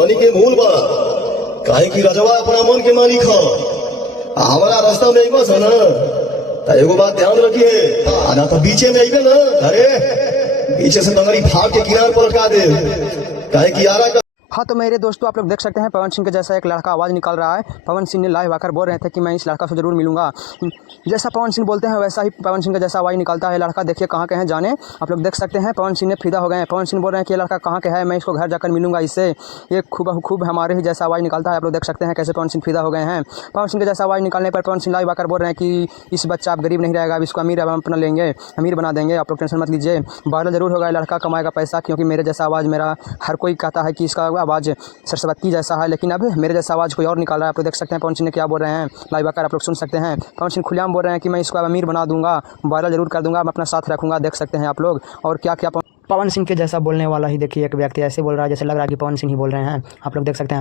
तोनी के भूल बा काहे की रजवा अपना मन के मालिक ह हमारा रास्ता में बस है ना। तो एगो बात ध्यान रखिए, आना तो बीचे में आइबे ना, अरे पीछे से तंगड़ी फाड़ के किनार पर लटका दे, काहे की यारा का। हाँ तो मेरे दोस्तों आप लोग देख सकते हैं पवन सिंह के जैसा एक लड़का आवाज़ निकाल रहा है। पवन सिंह ने लाइव आकर बोल रहे थे कि मैं इस लड़का से ज़रूर मिलूंगा। जैसा पवन सिंह बोलते हैं वैसा ही पवन सिंह का जैसा आवाज़ निकालता है लड़का। देखिए कहाँ के हैं जाने, आप लोग देख सकते हैं पवन सिंह ने फिदा हो गए हैं। पवन सिंह बोल रहे हैं कि ये लड़का कहाँ के है, मैं इसको घर जाकर मिलूंगा इससे। ये खूब हमारे ही जैसा आवाज़ निकालता है। आप लोग देख सकते हैं कैसे पवन सिंह फिदा हो गए हैं। पवन सिंह के जैसा आवाज़ निकालने पर पवन सिंह लाइव आकर बोल रहे हैं कि इस बच्चा आप गरीब नहीं रहेगा, अब इसको अमीर अपना लेंगे, अमीर बना देंगे, आप लोग टेंशन मत लीजिए। वायरल जरूर होगा, लड़का कमाएगा पैसा, क्योंकि मेरे जैसा आवाज़ मेरा हर कोई कहता है कि इसका आवाज़ सरस्वती जैसा है, लेकिन अब मेरे जैसा आवाज़ कोई और निकाल रहा है। आप लोग देख सकते हैं पवन सिंह ने क्या बोल रहे हैं लाइव आकर, आप लोग सुन सकते हैं। पवन सिंह खुलेआम बोल रहे हैं कि मैं इसको अमीर बना दूंगा, वायरल जरूर कर दूंगा, मैं अपना साथ रखूंगा। देख सकते हैं आप लोग। और क्या क्या पवन सिंह के जैसा बोलने वाला ही देखिए एक व्यक्ति ऐसे बोल रहा है जैसे लग रहा है कि पवन सिंह ही बोल रहे हैं। आप लोग देख सकते हैं।